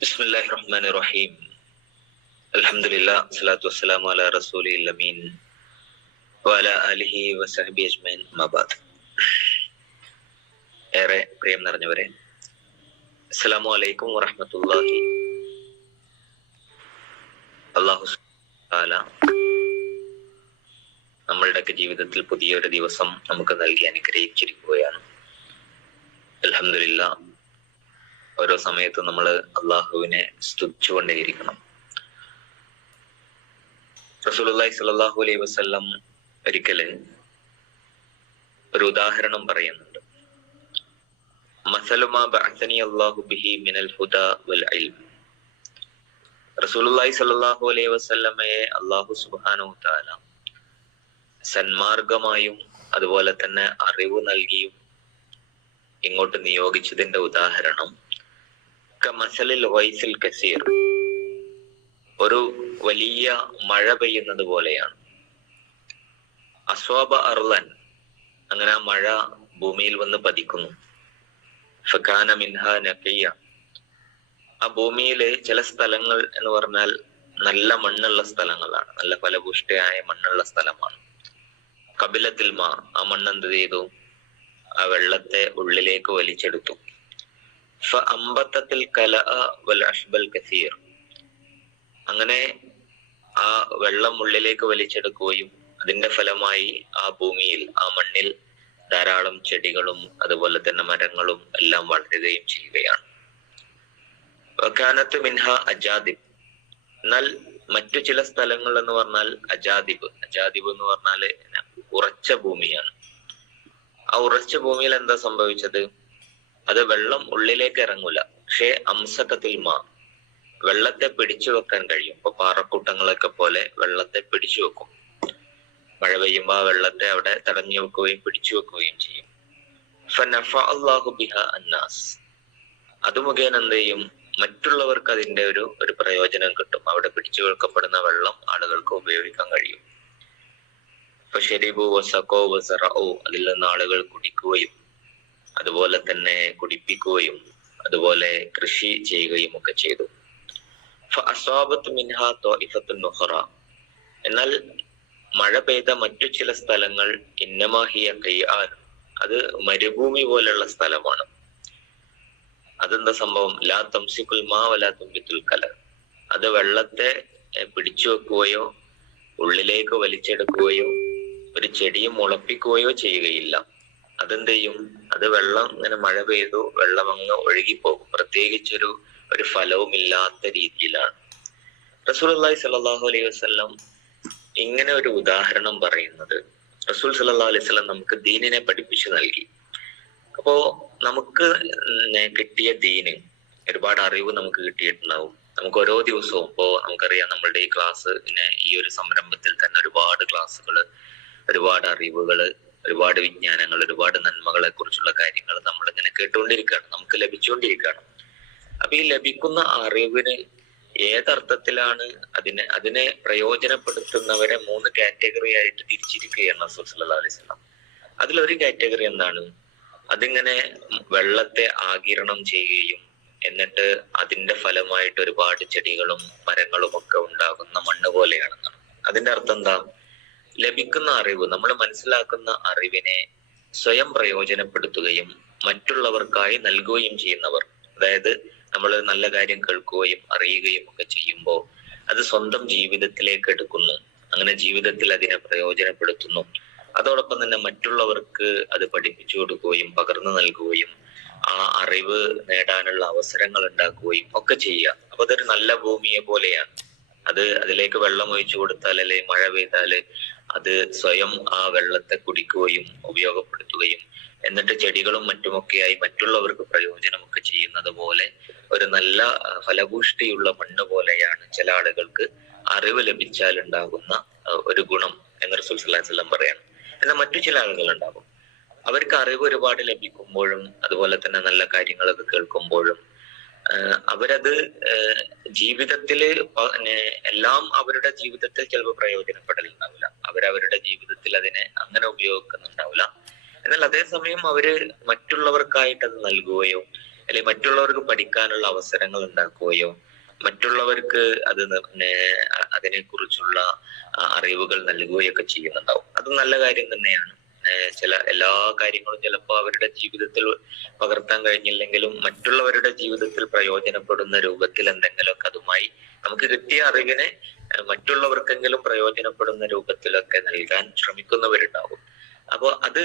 Bismillahirrahmanirrahim. Alhamdulillah, salatu wassalamu ala rasulil amin. Wa ala alihi wa sahbihi ajmain mabaad. ഏറെ പ്രിയം നിറഞ്ഞവരെ അസ്സലാമു അലൈക്കും വറഹമത്തുല്ലാഹി അള്ളാഹു നമ്മളുടെയൊക്കെ ജീവിതത്തിൽ പുതിയൊരു ദിവസം നമുക്ക് നൽകി അനുഗ്രഹിച്ചിരിക്കുകയാണ് അലഹമില്ല ഓരോ സമയത്തും നമ്മൾ അള്ളാഹുവിനെ സ്തുതിച്ചുകൊണ്ടേയിരിക്കണം. റസൂലുള്ളാഹി സ്വല്ലല്ലാഹു അലൈഹി വസല്ലം ഒരിക്കൽ ഒരു ഉദാഹരണം പറയുന്നുണ്ട്. റസൂലുള്ളാഹി സ്വല്ലല്ലാഹു അലൈഹി വസല്ലമയെ അല്ലാഹു സുബ്ഹാനഹു സന്മാർഗമായും അതുപോലെ തന്നെ അറിവ് നൽകിയും ഇങ്ങോട്ട് നിയോഗിച്ചതിന്റെ ഉദാഹരണം കമസലിൽ വൈസിൽ കസീർ. ഒരു വലിയ മഴ പെയ്യുന്നത് പോലെയാണ്. അസ്വാബ അർലൻ അങ്ങനെ ആ മഴ ഭൂമിയിൽ വന്ന് പതിക്കുന്നു. ഫഖാന മിൻഹ നഖിയ. ആ ഭൂമിയിലെ ചില സ്ഥലങ്ങൾ എന്ന് പറഞ്ഞാൽ നല്ല മണ്ണുള്ള സ്ഥലങ്ങളാണ്. നല്ല ഫലപുഷ്ടിയായ മണ്ണുള്ള സ്ഥലമാണ്. കപിലത്തിൽ മാ ആ മണ്ണ് എന്ത് ചെയ്തു? ആ വെള്ളത്തെ ഉള്ളിലേക്ക് വലിച്ചെടുത്തു. കസീർ. അങ്ങനെ ആ വെള്ളം ഉള്ളിലേക്ക് വലിച്ചെടുക്കുകയും അതിന്റെ ഫലമായി ആ ഭൂമിയിൽ ആ മണ്ണിൽ ധാരാളം ചെടികളും അതുപോലെ തന്നെ മരങ്ങളും എല്ലാം വളരുകയും ചെയ്യുകയാണ്. വക്കാനത്ത് മിൻഹ അജാദിബ്. എന്നാൽ മറ്റു ചില സ്ഥലങ്ങൾ എന്ന് പറഞ്ഞാൽ അജാദിബ്. അജാദിബ് എന്ന് പറഞ്ഞാൽ ഉറച്ച ഭൂമിയാണ്. ആ ഉറച്ച ഭൂമിയിൽ എന്താ സംഭവിച്ചത്? അത് വെള്ളം ഉള്ളിലേക്ക് ഇറങ്ങൂല. പക്ഷേ അംസകത്തിൽ മാ. വെള്ളത്തെ പിടിച്ചു വെക്കാൻ കഴിയും. ഇപ്പൊ പാറക്കൂട്ടങ്ങളൊക്കെ പോലെ വെള്ളത്തെ പിടിച്ചു വെക്കും. മഴ പെയ്യുമ്പോ ആ വെള്ളത്തെ അവിടെ തടഞ്ഞു വെക്കുകയും പിടിച്ചു വെക്കുകയും ചെയ്യും. ബിഹ അന്നാസ്. അത് മുഖേന എന്ത് ചെയ്യും? മറ്റുള്ളവർക്ക് അതിന്റെ ഒരു ഒരു പ്രയോജനം കിട്ടും. അവിടെ പിടിച്ചു വെക്കപ്പെടുന്ന വെള്ളം ആളുകൾക്ക് ഉപയോഗിക്കാൻ കഴിയും. ഇപ്പൊ ഷെരീബു വസക്കോ വസറോ അതിൽ നിന്ന് ആളുകൾ കുടിക്കുകയും അതുപോലെ തന്നെ കുടിപ്പിക്കുകയും അതുപോലെ കൃഷി ചെയ്യുകയും ഒക്കെ ചെയ്തു. എന്നാൽ മഴ പെയ്ത മറ്റു ചില സ്ഥലങ്ങൾ ഇന്നമാഹിയ കയ്യാൻ അത് മരുഭൂമി പോലെയുള്ള സ്ഥലമാണ്. അതെന്താ സംഭവം? ലാ തംസിക്കുൽ മാ വലാ തുമ്പിത്തുൽ കല അത് വെള്ളത്തെ പിടിച്ചു വെക്കുകയോ ഉള്ളിലേക്ക് വലിച്ചെടുക്കുകയോ ഒരു ചെടിയും മുളപ്പിക്കുകയോ ചെയ്യുകയില്ല. അതെന്ത് ചെയ്യും അത് വെള്ളം ഇങ്ങനെ മഴ പെയ്തു വെള്ളം അങ്ങ് ഒഴുകിപ്പോകും. പ്രത്യേകിച്ചൊരു ഒരു ഫലവും ഇല്ലാത്ത രീതിയിലാണ്. റസൂൽ അള്ളാഹി സലാഹു അലൈഹി വസ്ലം ഇങ്ങനെ ഒരു ഉദാഹരണം പറയുന്നത്. റസൂൽ സല്ലാ അലൈഹി സ്വലം നമുക്ക് ദീനിനെ പഠിപ്പിച്ചു നൽകി. അപ്പോ നമുക്ക് കിട്ടിയ ദീന് ഒരുപാട് അറിവ് നമുക്ക് കിട്ടിയിട്ടുണ്ടാവും. നമുക്ക് ഓരോ ദിവസവും ഇപ്പോ നമുക്കറിയാം നമ്മളുടെ ഈ ക്ലാസ് പിന്നെ ഈ ഒരു സംരംഭത്തിൽ തന്നെ ഒരുപാട് ക്ലാസ്സുകൾ ഒരുപാട് അറിവുകൾ ഒരുപാട് വിജ്ഞാനങ്ങൾ ഒരുപാട് നന്മകളെ കുറിച്ചുള്ള കാര്യങ്ങൾ നമ്മൾ ഇങ്ങനെ കേട്ടുകൊണ്ടിരിക്കുകയാണ്. നമുക്ക് ലഭിച്ചുകൊണ്ടിരിക്കുകയാണ്. അപ്പൊ ഈ ലഭിക്കുന്ന അറിവിന് ഏതർത്ഥത്തിലാണ് അതിനെ അതിനെ പ്രയോജനപ്പെടുത്തുന്നവരെ മൂന്ന് കാറ്റഗറി ആയിട്ട് തിരിച്ചിരിക്കുകയാണ് റസൂൽ അലൈഹി അതിലൊരു കാറ്റഗറി എന്താണ്? അതിങ്ങനെ വെള്ളത്തെ ആകിരണം ചെയ്യുകയും എന്നിട്ട് അതിന്റെ ഫലമായിട്ട് ഒരുപാട് ചെടികളും മരങ്ങളും ഒക്കെ ഉണ്ടാകുന്ന മണ്ണ് പോലെയാണെന്നാണ്. അതിന്റെ അർത്ഥം എന്താ? ലഭിക്കുന്ന അറിവ് നമ്മൾ മനസ്സിലാക്കുന്ന അറിവിനെ സ്വയം പ്രയോജനപ്പെടുത്തുകയും മറ്റുള്ളവർക്കായി നൽകുകയും ചെയ്യുന്നവർ. അതായത് നമ്മൾ നല്ല കാര്യം കേൾക്കുകയും അറിയുകയും ഒക്കെ ചെയ്യുമ്പോൾ അത് സ്വന്തം ജീവിതത്തിലേക്ക് എടുക്കുന്നു. അങ്ങനെ ജീവിതത്തിൽ അതിനെ പ്രയോജനപ്പെടുത്തുന്നു. അതോടൊപ്പം തന്നെ മറ്റുള്ളവർക്ക് അത് പഠിപ്പിച്ചു കൊടുക്കുകയും പകർന്നു നൽകുകയും ആ അറിവ് നേടാനുള്ള അവസരങ്ങൾ ഉണ്ടാക്കുകയും ഒക്കെ ചെയ്യുക. അപ്പൊ അതൊരു നല്ല ഭൂമിയെ പോലെയാണ്. അത് അതിലേക്ക് വെള്ളം ഒഴിച്ചു കൊടുത്താൽ അല്ലെ മഴ പെയ്താൽ അത് സ്വയം ആ വെള്ളത്തെ കുടിക്കുകയും ഉപയോഗപ്പെടുത്തുകയും എന്നിട്ട് ചെടികളും മറ്റുമൊക്കെയായി മറ്റുള്ളവർക്ക് പ്രയോജനമൊക്കെ ചെയ്യുന്നത് പോലെ ഒരു നല്ല ഫലഭൂഷ്ടിയുള്ള മണ്ണ് പോലെയാണ് ചില ആളുകൾക്ക് അറിവ് ലഭിച്ചാൽ ഉണ്ടാകുന്ന ഒരു ഗുണം എന്ന് റസൂൽ പറയാണ്. എന്നാൽ മറ്റു ചില ആളുകൾ ഉണ്ടാകും അവർക്ക് അറിവ് ഒരുപാട് ലഭിക്കുമ്പോഴും അതുപോലെ തന്നെ നല്ല കാര്യങ്ങളൊക്കെ കേൾക്കുമ്പോഴും അവരത് ജീവിതത്തിൽ എല്ലാം അവരുടെ ജീവിതത്തിൽ ചിലപ്പോൾ പ്രയോജനപ്പെടലുണ്ടാവില്ല അവരവരുടെ ജീവിതത്തിൽ അതിനെ അങ്ങനെ ഉപയോഗിക്കുന്നുണ്ടാവില്ല. എന്നാൽ അതേസമയം അവർ മറ്റുള്ളവർക്കായിട്ട് അത് നൽകുകയോ അല്ലെങ്കിൽ മറ്റുള്ളവർക്ക് പഠിക്കാനുള്ള അവസരങ്ങൾ ഉണ്ടാക്കുകയോ മറ്റുള്ളവർക്ക് അത് അതിനെ കുറിച്ചുള്ള അറിവുകൾ നൽകുകയൊക്കെ ചെയ്യുന്നുണ്ടാവും. അത് നല്ല കാര്യം തന്നെയാണ്. ചില എല്ലാ കാര്യങ്ങളും ചിലപ്പോൾ അവരുടെ ജീവിതത്തിൽ പകർത്താൻ കഴിഞ്ഞില്ലെങ്കിലും മറ്റുള്ളവരുടെ ജീവിതത്തിൽ പ്രയോജനപ്പെടുന്ന രൂപത്തിൽ എന്തെങ്കിലുമൊക്കെ അതുമായി നമുക്ക് കിട്ടിയ അറിവിനെ മറ്റുള്ളവർക്കെങ്കിലും പ്രയോജനപ്പെടുന്ന രൂപത്തിലൊക്കെ നൽകാൻ ശ്രമിക്കുന്നവരുണ്ടാവും. അപ്പോ അത്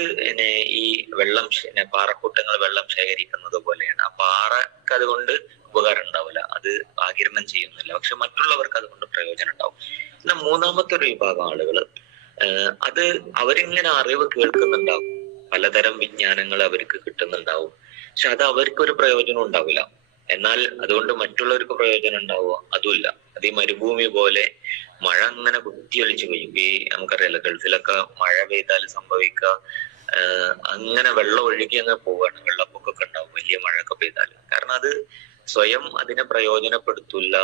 ഈ വെള്ളം പാറക്കൂട്ടങ്ങൾ വെള്ളം ശേഖരിക്കുന്നത് പോലെയാണ്. ആ പാറക്ക് അതുകൊണ്ട് ഉപകാരം ഉണ്ടാവില്ല. അത് ആകിരണം ചെയ്യുന്നില്ല. പക്ഷെ മറ്റുള്ളവർക്ക് അതുകൊണ്ട് പ്രയോജനം ഉണ്ടാവും. എന്നാ മൂന്നാമത്തെ ഒരു വിഭാഗം ആളുകൾ അത് അവരിങ്ങനെ അറിവ് കേൾക്കുന്നുണ്ടാവും. പലതരം വിജ്ഞാനങ്ങൾ അവർക്ക് കിട്ടുന്നുണ്ടാവും. പക്ഷെ അത് അവർക്കൊരു പ്രയോജനം ഉണ്ടാവില്ല. എന്നാൽ അതുകൊണ്ട് മറ്റുള്ളവർക്ക് പ്രയോജനം ഉണ്ടാവുക അതുമില്ല. അത് ഈ മരുഭൂമി പോലെ മഴ അങ്ങനെ കുത്തിയൊലിച്ച് പെയ്യും. ഈ നമുക്കറിയാലോ ഗൾഫിലൊക്കെ മഴ പെയ്താൽ സംഭവിക്കുക. അങ്ങനെ വെള്ളം ഒഴുകി അങ്ങ് പോവാണ് വെള്ളപ്പൊക്കൊക്കെ ഉണ്ടാവും വലിയ മഴയൊക്കെ പെയ്താൽ. കാരണം അത് സ്വയം അതിനെ പ്രയോജനപ്പെടുത്തില്ല.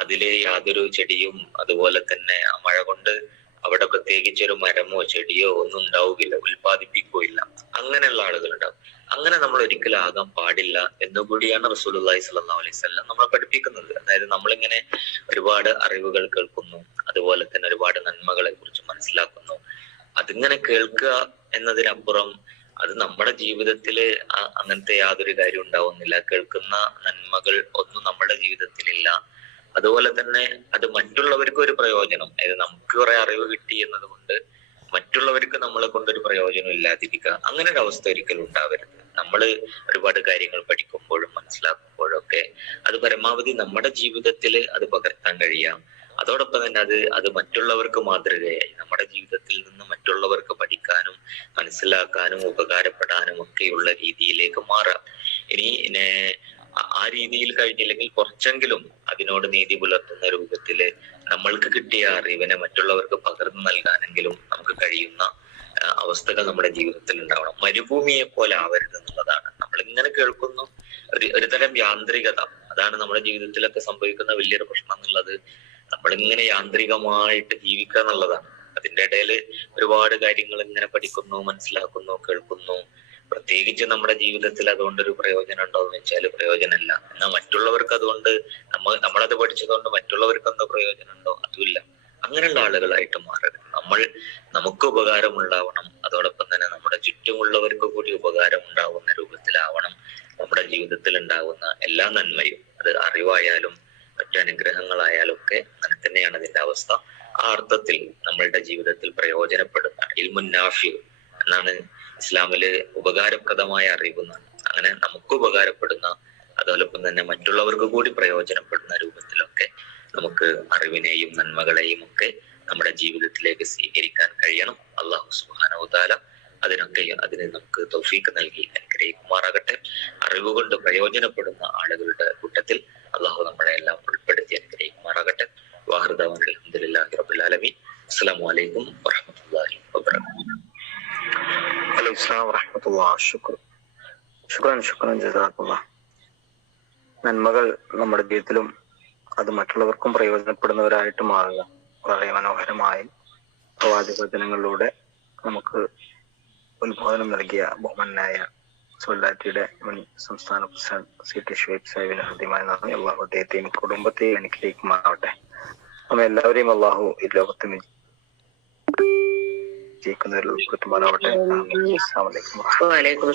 അതിലെ യാതൊരു ചെടിയും അതുപോലെ തന്നെ ആ മഴ കൊണ്ട് അവിടെ പ്രത്യേകിച്ച് ഒരു മരമോ ചെടിയോ ഒന്നും ഉണ്ടാവുകയില്ല ഉൽപ്പാദിപ്പിക്കുകയില്ല. അങ്ങനെയുള്ള ആളുകൾ ഉണ്ടാവും അങ്ങനെ നമ്മൾ ഒരിക്കലും ആകാൻ പാടില്ല എന്നുകൂടിയാണ് റസൂലുള്ളാഹി സ്വല്ലാ അലൈഹി വസല്ലം നമ്മളെ പഠിപ്പിക്കുന്നത്. അതായത് നമ്മളിങ്ങനെ ഒരുപാട് അറിവുകൾ കേൾക്കുന്നു അതുപോലെ തന്നെ ഒരുപാട് നന്മകളെ കുറിച്ച് മനസ്സിലാക്കുന്നു. അതിങ്ങനെ കേൾക്കുക എന്നതിനപ്പുറം അത് നമ്മുടെ ജീവിതത്തിൽ അങ്ങനത്തെ യാതൊരു കാര്യം ഉണ്ടാവുന്നില്ല. കേൾക്കുന്ന നന്മകൾ ഒന്നും നമ്മുടെ ജീവിതത്തിലില്ല. അതുപോലെ തന്നെ അത് മറ്റുള്ളവർക്ക് ഒരു പ്രയോജനം. അതായത് നമുക്ക് കുറെ അറിവ് കിട്ടി എന്നതുകൊണ്ട് മറ്റുള്ളവർക്ക് നമ്മളെ കൊണ്ടൊരു പ്രയോജനം ഇല്ലാതിരിക്കുക. അങ്ങനെ ഒരു അവസ്ഥ ഒരിക്കലും ഉണ്ടാവരുത്. നമ്മൾ ഒരുപാട് കാര്യങ്ങൾ പഠിക്കുമ്പോഴും മനസ്സിലാക്കുമ്പോഴും ഒക്കെ അത് പരമാവധി നമ്മുടെ ജീവിതത്തിൽ അത് പകർത്താൻ കഴിയാം അതോടൊപ്പം തന്നെ അത് അത് മറ്റുള്ളവർക്ക് മാതൃകയായി. നമ്മുടെ ജീവിതത്തിൽ നിന്ന് മറ്റുള്ളവർക്ക് പഠിക്കാനും മനസ്സിലാക്കാനും ഉപകാരപ്പെടാനും ഒക്കെയുള്ള രീതിയിലേക്ക് മാറാം. ഇനി ആ- രീതിയിൽ കഴിഞ്ഞില്ലെങ്കിൽ കുറച്ചെങ്കിലും അതിനോട് നീതി പുലർത്തുന്ന രൂപത്തിൽ നമ്മൾക്ക് കിട്ടിയ അറിവിനെ മറ്റുള്ളവർക്ക് പകർന്നു നൽകാനെങ്കിലും നമുക്ക് കഴിയുന്ന അവസ്ഥകൾ നമ്മുടെ ജീവിതത്തിൽ ഉണ്ടാവണം. മരുഭൂമിയെ പോലെ ആവരുത് എന്നുള്ളതാണ്. നമ്മൾ ഇങ്ങനെ കേൾക്കുന്നു. ഒരു ഒരു തരം യാന്ത്രികത. അതാണ് നമ്മുടെ ജീവിതത്തിലൊക്കെ സംഭവിക്കുന്ന വലിയൊരു പ്രശ്നം എന്നുള്ളത്. നമ്മളിങ്ങനെ യാന്ത്രികമായിട്ട് ജീവിക്കുക എന്നുള്ളതാണ്. അതിന്റെ ഇടയിൽ ഒരുപാട് കാര്യങ്ങൾ ഇങ്ങനെ പഠിക്കുന്നു മനസ്സിലാക്കുന്നു കേൾക്കുന്നു. പ്രത്യേകിച്ച് നമ്മുടെ ജീവിതത്തിൽ അതുകൊണ്ടൊരു പ്രയോജനം ഉണ്ടോ എന്ന് വെച്ചാൽ പ്രയോജനമില്ല. എന്നാൽ മറ്റുള്ളവർക്ക് അതുകൊണ്ട് നമ്മൾ നമ്മളത് പഠിച്ചതുകൊണ്ട് മറ്റുള്ളവർക്ക് എന്തോ പ്രയോജനം ഉണ്ടോ അതുമില്ല. അങ്ങനെയുള്ള ആളുകളായിട്ട് മാറരുത്. നമ്മൾ നമുക്ക് ഉപകാരം ഉണ്ടാവണം അതോടൊപ്പം തന്നെ നമ്മുടെ ചുറ്റുമുള്ളവർക്ക് കൂടി ഉപകാരം ഉണ്ടാവുന്ന രൂപത്തിലാവണം നമ്മുടെ ജീവിതത്തിൽ ഉണ്ടാവുന്ന എല്ലാ നന്മയും. അത് അറിവായാലും മറ്റു അനുഗ്രഹങ്ങളായാലും ഒക്കെ അങ്ങനെ തന്നെയാണ് അതിന്റെ അവസ്ഥ. ആ അർത്ഥത്തിൽ നമ്മളുടെ ജീവിതത്തിൽ പ്രയോജനപ്പെടുന്ന ഇൽമുന്നാഫി എന്നാണ് ഇസ്ലാമിൽ ഉപകാരപ്രദമായ അറിവ് അങ്ങനെ നമുക്ക് ഉപകാരപ്പെടുന്ന അതോടൊപ്പം തന്നെ മറ്റുള്ളവർക്ക് കൂടി പ്രയോജനപ്പെടുന്ന രൂപത്തിലൊക്കെ നമുക്ക് അറിവിനെയും നന്മകളെയും ഒക്കെ നമ്മുടെ ജീവിതത്തിലേക്ക് സ്വീകരിക്കാൻ കഴിയണം. അള്ളാഹു സുബാനവുതാല അതിനൊക്കെ അതിന് നമുക്ക് തൗഫീക്ക് നൽകി അനുഗ്രഹിക്കുമാറാകട്ടെ. അറിവ് കൊണ്ട് പ്രയോജനപ്പെടുന്ന ആളുകളുടെ കൂട്ടത്തിൽ അള്ളാഹു നമ്മളെ എല്ലാം ഉൾപ്പെടുത്തി അനുഗ്രഹിക്കുമാറാകട്ടെ. വാഹൃദാൻ അലഹമുല്ലാഹി റബുലാലമി അസ്സാം വലൈക്കും വാഹമത്തല്ലാഹി വാബർക്കാത്തു വലൈക്കും സ്ലാം വറഹമത്തുള്ള ശുക്ർ. ശുക്രൻ ശുക്രൻ ജസാഖുള്ള നന്മകൾ നമ്മുടെ ജീവിതത്തിലും അത് മറ്റുള്ളവർക്കും പ്രയോജനപ്പെടുന്നവരായിട്ട് മാറുക. വളരെ മനോഹരമായി പ്രവാചകവചനങ്ങളിലൂടെ നമുക്ക് ഉത്ബോധനം നൽകിയ ബഹുമാനായ സൊല്ലാറ്റിയുടെ സംസ്ഥാന പ്രസിഡന്റ് സി ടി ഷുഹൈബ് സാഹിബിന് ഹൃദ്യമായ നന്ദി. അള്ളാഹു അദ്ദേഹത്തെയും കുടുംബത്തെയും അനുഗ്രഹിക്കുമാറാവട്ടെ നമ്മെ എല്ലാവരെയും അള്ളാഹു ഈ ലോകത്ത് വിജയിക്കുന്ന ഒരു ലോകത്തുമാനാവട്ടെ അസ്സാം വലൈക്കും വലൈക്കും